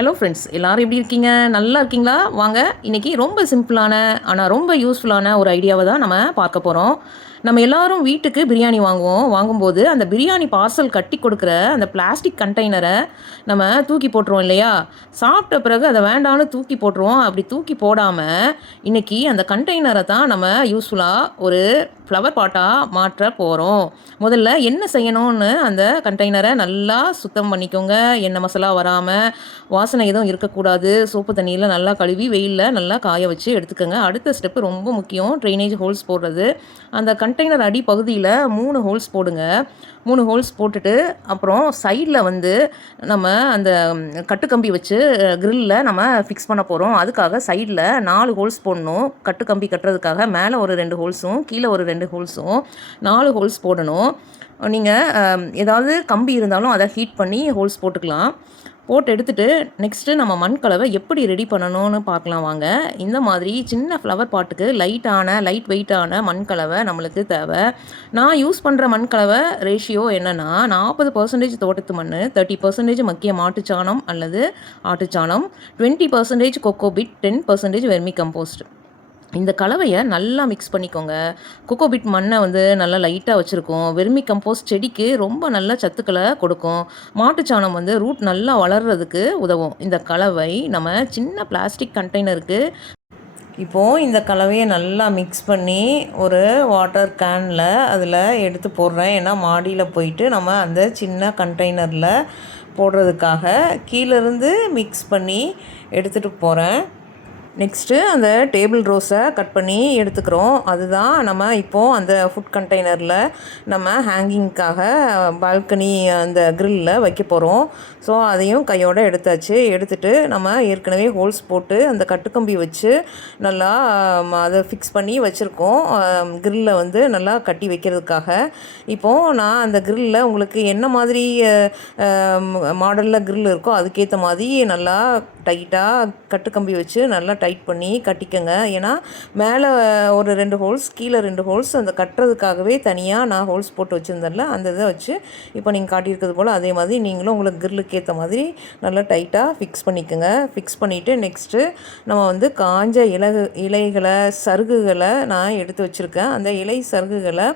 Hello friends, எல்லாரும் எப்படி இருக்கீங்க? நல்லா இருக்கீங்களா? வாங்க இன்னைக்கு ரொம்ப சிம்பிளான ஆனால் ரொம்ப யூஸ்ஃபுல்லான ஒரு ஐடியாவை தான் நம்ம பார்க்க போகிறோம். நம்ம எல்லாரும் வீட்டுக்கு பிரியாணி வாங்குவோம். வாங்கும்போது அந்த பிரியாணி பார்சல் கட்டி கொடுக்குற அந்த பிளாஸ்டிக் கண்டெய்னரை நம்ம தூக்கி போட்டுருவோம் இல்லையா? சாப்பிட்ட பிறகு அதை வேண்டான்னு தூக்கி போட்டுருவோம். அப்படி தூக்கி போடாமல் இன்னைக்கு அந்த கண்டெய்னரை தான் நம்ம யூஸ்ஃபுல்லாக ஒரு ஃப்ளவர் பாட்டாக மாற்ற போகிறோம். முதல்ல என்ன செய்யணும்னு அந்த கண்டெய்னரை நல்லா சுத்தம் பண்ணிக்கோங்க. எண்ணெய் மசாலா வராமல், வாசனை எதுவும் இருக்கக்கூடாது. சோப்பு தண்ணியில் நல்லா கழுவி வெயிலில் நல்லா காய வச்சு எடுத்துக்கோங்க. அடுத்த ஸ்டெப்பு ரொம்ப முக்கியம், ட்ரைனேஜ் ஹோல்ஸ் போடுறது. அந்த கண்டெய்னர் அடி பகுதியில் 3 ஹோல்ஸ் போடுங்க. 3 ஹோல்ஸ் போட்டுட்டு அப்புறம் சைடில் வந்து நம்ம அந்த கட்டுக்கம்பி வச்சு க்ரில்லில் நம்ம ஃபிக்ஸ் பண்ண போகிறோம். அதுக்காக சைடில் 4 ஹோல்ஸ் போடணும். கட்டுக்கம்பி கட்டுறதுக்காக மேலே ஒரு 2 ஹோல்ஸும் கீழே ஒரு 2 ஹோல்ஸும் 4 ஹோல்ஸ் போடணும். நீங்கள் ஏதாவது கம்பி இருந்தாலும் அதை ஹீட் பண்ணி ஹோல்ஸ் போட்டுக்கலாம். போட்டு எடுத்துகிட்டு நெக்ஸ்ட்டு நம்ம மண் கலவை எப்படி ரெடி பண்ணணும்னு பார்க்கலாம் வாங்க. இந்த மாதிரி சின்ன ஃப்ளவர் பாட்டுக்கு லைட் வெயிட்டான மண் கலவை நம்மளுக்கு தேவை. நான் யூஸ் பண்ணுற மண் கலவை ரேஷியோ என்னென்னா 40% தோட்டத்து மண், 30% மக்கிய மாட்டுச்சாணம் அல்லது ஆட்டுச்சாணம், 20% கொக்கோபிட், 10% வெர்மி கம்போஸ்ட். இந்த கலவையை நல்லா மிக்ஸ் பண்ணிக்கோங்க. கொக்கோபிட் மண்ணை வந்து நல்லா லைட்டாக வச்சுருக்கோம். வெர்மி கம்போஸ்ட் செடிக்கு ரொம்ப நல்ல சத்துக்களை கொடுக்கும். மாட்டுச்சாணம் வந்து ரூட் நல்லா வளர்கிறதுக்கு உதவும். இந்த கலவை நம்ம சின்ன பிளாஸ்டிக் கண்டெய்னருக்கு இப்போது இந்த கலவையை நல்லா மிக்ஸ் பண்ணி ஒரு வாட்டர் கேனில் அதில் எடுத்து போடுறேன். ஏன்னா மாடியில் போயிட்டு நம்ம அந்த சின்ன கண்டெய்னரில் போடுறதுக்காக கீழேருந்து மிக்ஸ் பண்ணி எடுத்துகிட்டு போகிறேன். நெக்ஸ்ட்டு அந்த டேபிள் ரோஸை கட் பண்ணி எடுத்துக்கிறோம். அதுதான் நம்ம இப்போது அந்த ஃபுட் கண்டெய்னரில் நம்ம ஹேங்கிங்க்காக பால்கனி அந்த க்ரில்லில் வைக்க போகிறோம். ஸோ அதையும் கையோடு எடுத்தாச்சு. எடுத்துகிட்டு நம்ம ஏற்கனவே ஹோல்ஸ் போட்டு அந்த கட்டுக்கம்பி வச்சு நல்லா அதை ஃபிக்ஸ் பண்ணி வச்சுருக்கோம். க்ரில்லை வந்து நல்லா கட்டி வைக்கிறதுக்காக. இப்போது நான் அந்த க்ரில்லில் உங்களுக்கு என்ன மாதிரி மாடலில் க்ரில் இருக்கோ அதுக்கேற்ற மாதிரி நல்லா டைட்டாக கட்டுக்கம்பி வச்சு நல்லா டைட் பண்ணி கட்டிக்கங்க. ஏன்னா மேலே ஒரு 2 ஹோல்ஸ், கீழே 2 ஹோல்ஸ் அந்த கட்டுறதுக்காகவே தனியாக நான் ஹோல்ஸ் போட்டு வச்சுருந்தேன்ல, அந்த இதை வச்சு இப்போ நீங்கள் காட்டியிருக்கிறது போல் அதே மாதிரி நீங்களும் உங்களுக்கு க்ரில்லுக்கு ஏற்ற மாதிரி நல்லா டைட்டாக ஃபிக்ஸ் பண்ணிக்கோங்க. ஃபிக்ஸ் பண்ணிவிட்டு நெக்ஸ்ட்டு நம்ம வந்து காஞ்ச இலைகளை சருகுகளை நான் எடுத்து வச்சுருக்கேன். அந்த இலை சருகுகளை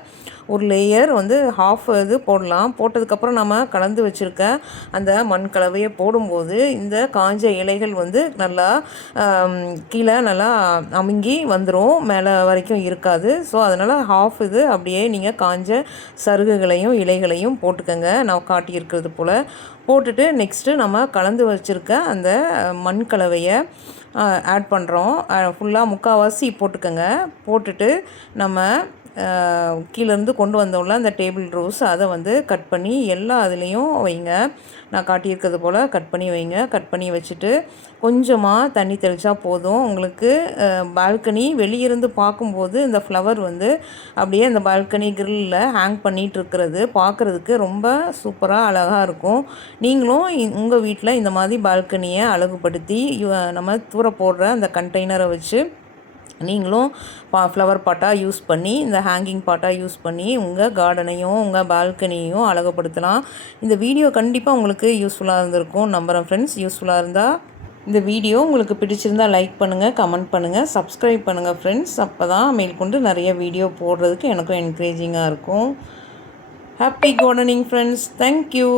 ஒரு லேயர் வந்து ஹாஃப் இது போடலாம். போட்டதுக்கப்புறம் நம்ம கலந்து வச்சுருக்க அந்த மண் கலவையை போடும்போது இந்த காஞ்ச இலைகள் வந்து நல்லா கீழே நல்லா அமுங்கி வந்துடும், மேலே வரைக்கும் இருக்காது. ஸோ அதனால் ஹாஃப் இது அப்படியே நீங்கள் காஞ்ச சருகுகளையும் இலைகளையும் போட்டுக்கோங்க, நான் காட்டியிருக்கிறது போல். போட்டுட்டு நெக்ஸ்ட்டு நம்ம கலந்து வச்சுருக்க அந்த மண் கலவையை ஆட் பண்ணுறோம். ஃபுல்லாக முக்கால்வாசி போட்டுக்கோங்க. போட்டுட்டு நம்ம கீழேருந்து கொண்டு வந்தோம்ல அந்த டேபிள் ரோஸ், அதை வந்து கட் பண்ணி எல்லா அதுலேயும் வைங்க. நான் காட்டியிருக்கிறது போல் கட் பண்ணி வைங்க. கட் பண்ணி வச்சுட்டு கொஞ்சமாக தண்ணி தெளித்தா போதும். உங்களுக்கு பால்கனி வெளியிருந்து பார்க்கும்போது இந்த ஃப்ளவர் வந்து அப்படியே அந்த பால்கனி க்ரில்லில் ஹேங் பண்ணிகிட்டு இருக்கிறது பார்க்குறதுக்கு ரொம்ப சூப்பராக அழகாக இருக்கும். நீங்களும் உங்கள் வீட்டில் இந்த மாதிரி பால்கனியை அழகுபடுத்தி நம்ம தூர போடுற அந்த கண்டெய்னரை வச்சு நீங்களும் ஃப்ளவர் பாட்டாக யூஸ் பண்ணி, இந்த ஹேங்கிங் பாட்டாக யூஸ் பண்ணி உங்கள் கார்டனையும் உங்கள் பால்கனியையும் அழகுபடுத்தலாம். இந்த வீடியோ கண்டிப்பாக உங்களுக்கு யூஸ்ஃபுல்லாக இருந்திருக்கும் நம்புகிறேன் ஃப்ரெண்ட்ஸ். யூஸ்ஃபுல்லாக இருந்தால் இந்த வீடியோ உங்களுக்கு பிடிச்சிருந்தால் லைக் பண்ணுங்கள், கமெண்ட் பண்ணுங்கள், சப்ஸ்கிரைப் பண்ணுங்கள் ஃப்ரெண்ட்ஸ். அப்போ தான் மேற்கொண்டு நிறைய வீடியோ போடுறதுக்கு எனக்கும் என்கரேஜிங்காக இருக்கும். Happy gardening friends. தேங்க்யூ.